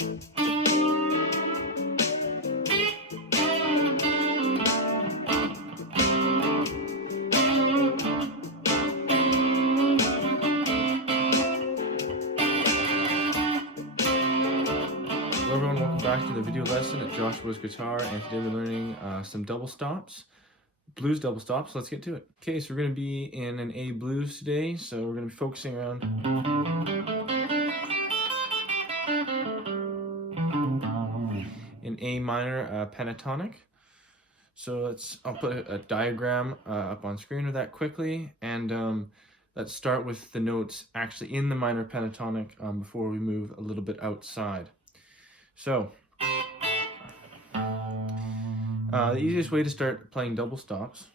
Hello everyone, welcome back to the video lesson at Joshua's Guitar, and today we're learning some double stops, blues double stops. Let's get to it. Okay, so we're going to be in an A blues today, so we're going to be focusing around an A minor pentatonic. So I'll put a diagram up on screen of that quickly, and let's start with the notes actually in the minor pentatonic before we move a little bit outside. So, the easiest way to start playing double stops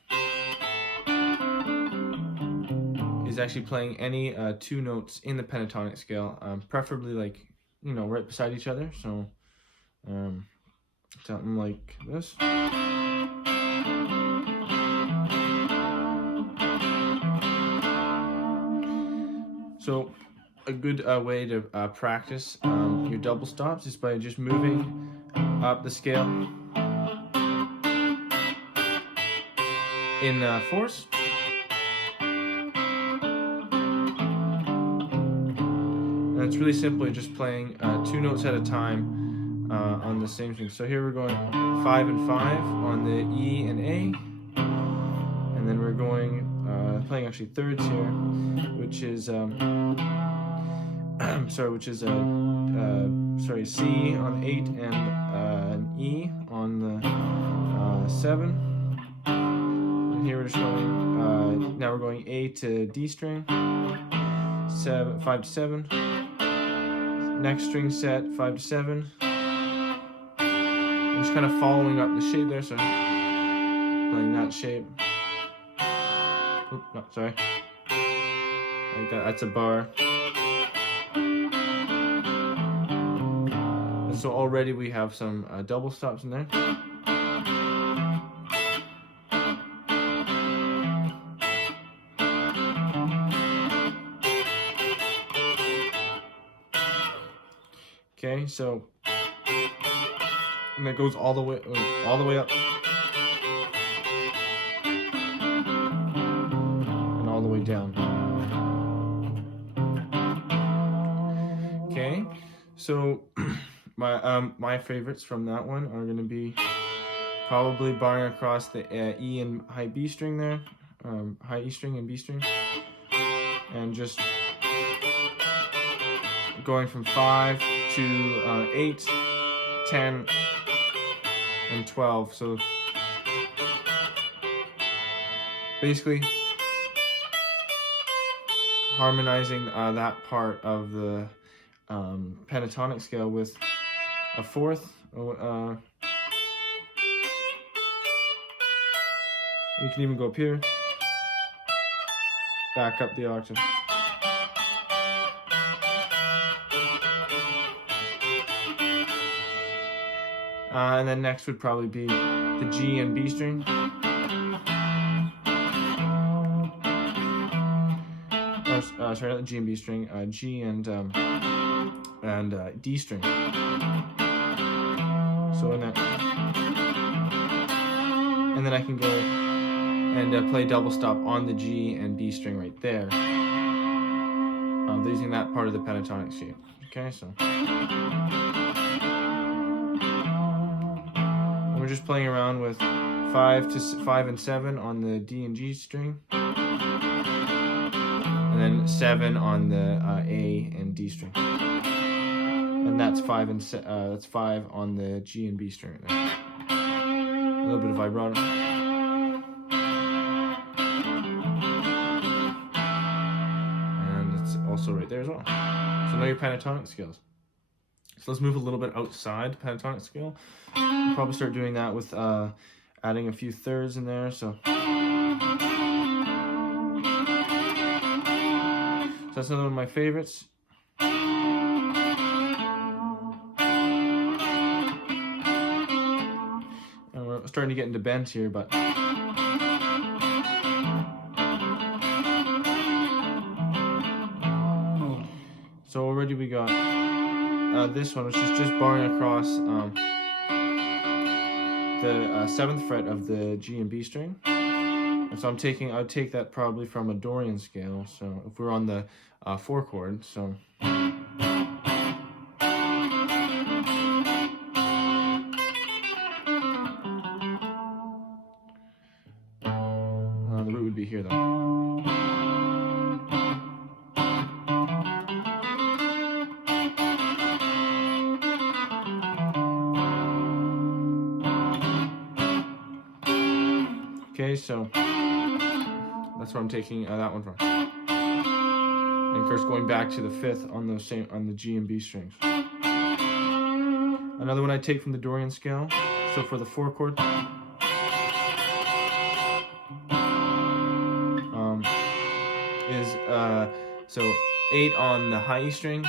is actually playing any two notes in the pentatonic scale, preferably right beside each other. So, something like this. So, a good way to practice your double stops is by just moving up the scale in fourths. And it's really simply just playing two notes at a time on the same thing. So here we're going 5 and 5 on the E and A, and then we're going playing actually thirds here, which is C on the 8 and an E on the 7. And here we're just going, now we're going A to D string, 5 to 7. Next string set, 5 to 7. I'm just kind of following up the shape there, so playing that shape. Oop, no, sorry. Like that, that's a bar. So already we have some double stops in there. Okay, so and that goes all the way up. And all the way down. Okay, so my favorites from that one are going to be probably barring across the E and high B string there, high E string and B string, and just going from 5 to 8, 10, and 12. So basically harmonizing that part of the pentatonic scale with a fourth. You can even go up here, back up the octave. And then next would probably be the G and B string. Sorry, not the G and B string, G and D string. So in that, and then I can go and play double stop on the G and B string right there, using that part of the pentatonic shape. Okay, so we're just playing around with 5 and 7 on the D and G string, and then 7 on the A and D string. And that's 5 on the G and B string right there. A little bit of vibrato. And it's also right there as well. So now your pentatonic scales. So let's move a little bit outside the pentatonic scale. We'll probably start doing that with adding a few thirds in there. So that's another one of my favorites. We're starting to get into bends here, but so already we got this one, which is just barring across the 7th fret of the G and B string. And so I would take that probably from a Dorian scale. So if we're on the 4 chord, so. The root would be here though. Okay, so that's where I'm taking that one from. And of course, going back to the 5th on the G and B strings. Another one I take from the Dorian scale. So for the 4 chord, is so 8 on the high E string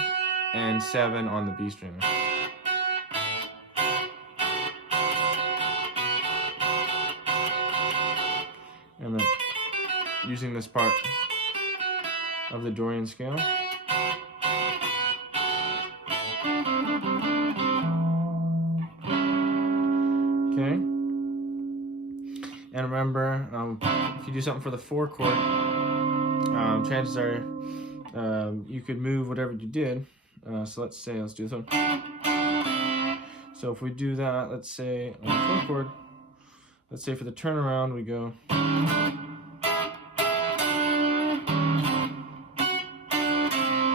and 7 on the B string. And then using this part of the Dorian scale. Okay. And remember, if you do something for the 4 chord, chances are you could move whatever you did. So let's do this one. So if we do that, let's say on the 4 chord, let's say for the turnaround we go.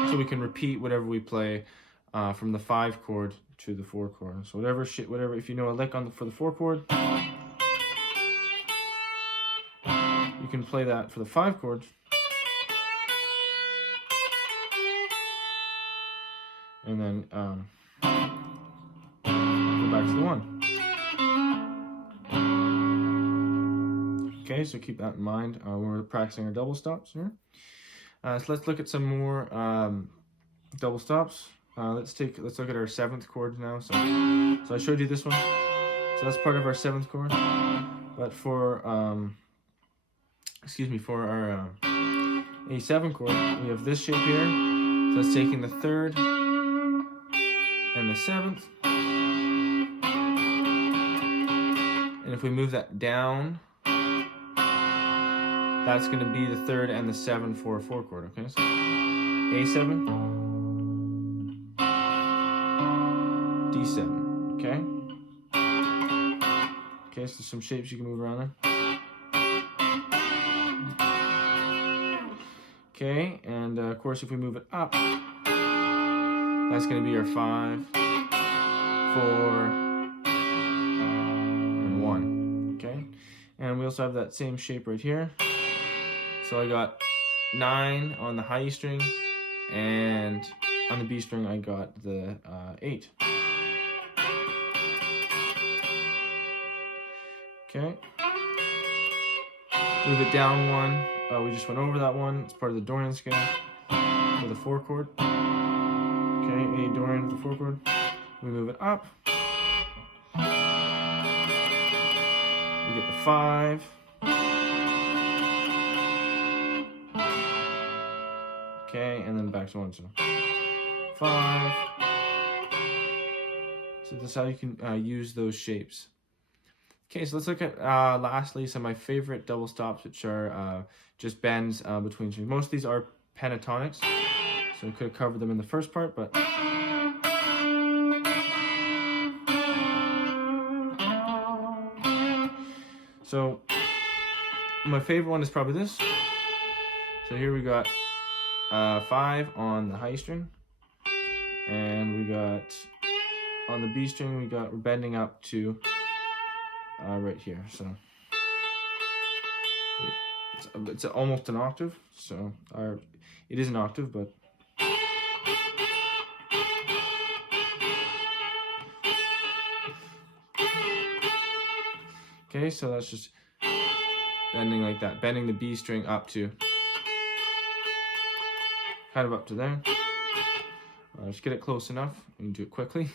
So we can repeat whatever we play from the 5 chord to the 4 chord. So whatever, if you know a lick for the 4 chord, you can play that for the 5 chord. And then go back to the 1. Okay, so keep that in mind when we're practicing our double stops here. So let's look at some more double stops. Let's look at our 7th chord now. So I showed you this one. So that's part of our 7th chord. But for our A7 chord, we have this shape here. So that's taking the 3rd and the 7th. And if we move that down, that's going to be the 3rd and the 7 for a 4 chord. Okay, so A7, D7. Okay. Okay, so some shapes you can move around there. Okay, and of course, if we move it up, that's going to be our 5, 4, and 1. Okay, and we also have that same shape right here. So I got 9 on the high E string, and on the B string I got the 8. Okay. Move it down 1. We just went over that one. It's part of the Dorian scale for the 4 chord. Okay, A Dorian for the 4 chord. We move it up. We get the 5. Okay, and then back to 1. So 5. So that's how you can use those shapes. Okay, so let's look at lastly some of my favorite double stops, which are just bends between strings. Most of these are pentatonics, so we could have covered them in the first part, but so my favorite one is probably this. So here we got 5 on the high string, and we got on the B string we're bending up to right here. So it's almost an octave, so it is an octave, but okay, so that's just bending like that, bending the B string up to kind of up to there. Just get it close enough and do it quickly.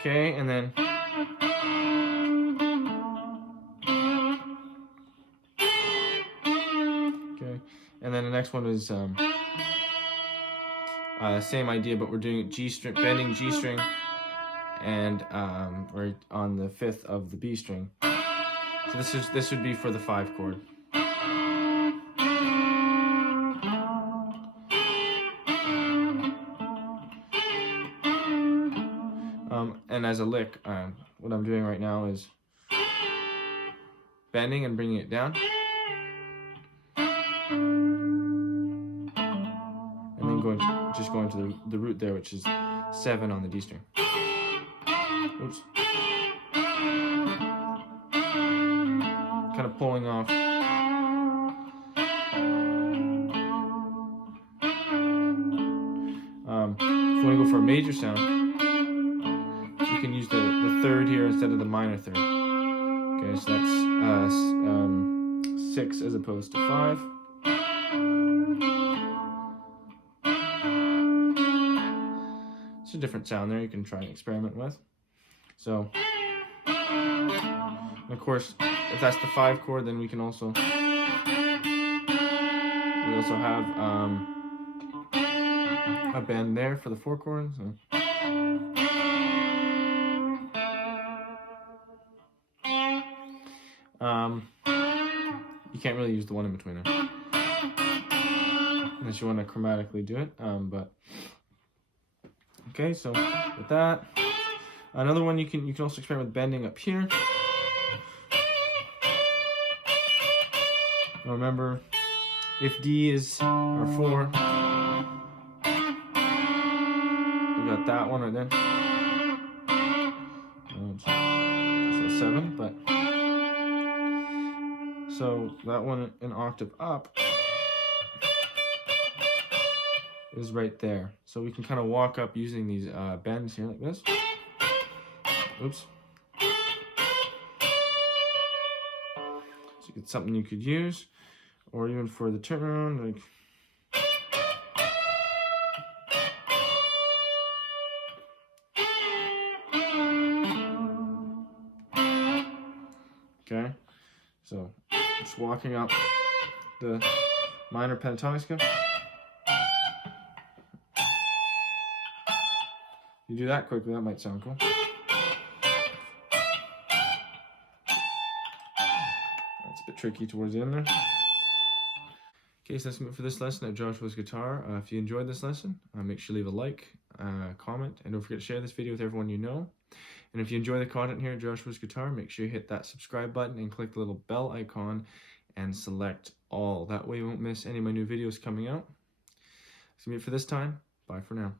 Okay, and then okay, and then the next one is Same idea, but we're doing G string, bending G string, and we're on the 5th of the B string. So this would be for the 5 chord. And as a lick, what I'm doing right now is bending and bringing it down, and then just going to the root there, which is 7 on the D string. Oops. Kind of pulling off. If you want to go for a major sound, you can use the 3rd here instead of the minor 3rd. Okay, so that's 6 as opposed to 5. It's a different sound there you can try and experiment with. So, and of course, if that's the 5 chord, then we also have a bend there for the 4 chord. So. You can't really use the one in between there, unless you want to chromatically do it. But okay, so with that, another one you can also experiment with bending up here. Now remember, if D is our 4, we got that one right there. It's a 7, but so that one an octave up is right there. So we can kind of walk up using these bends here like this. Oops. So it's something you could use, or even for the turnaround, like. Okay, so just walking up the minor pentatonic scale. You do that quickly, that might sound cool. That's a bit tricky towards the end there. Okay, so that's it for this lesson at Joshua's Guitar. If you enjoyed this lesson, make sure to leave a like, comment, and don't forget to share this video with everyone you know. And if you enjoy the content here at Joshua's Guitar, make sure you hit that subscribe button and click the little bell icon and select all. That way you won't miss any of my new videos coming out. That's it for this time. Bye for now.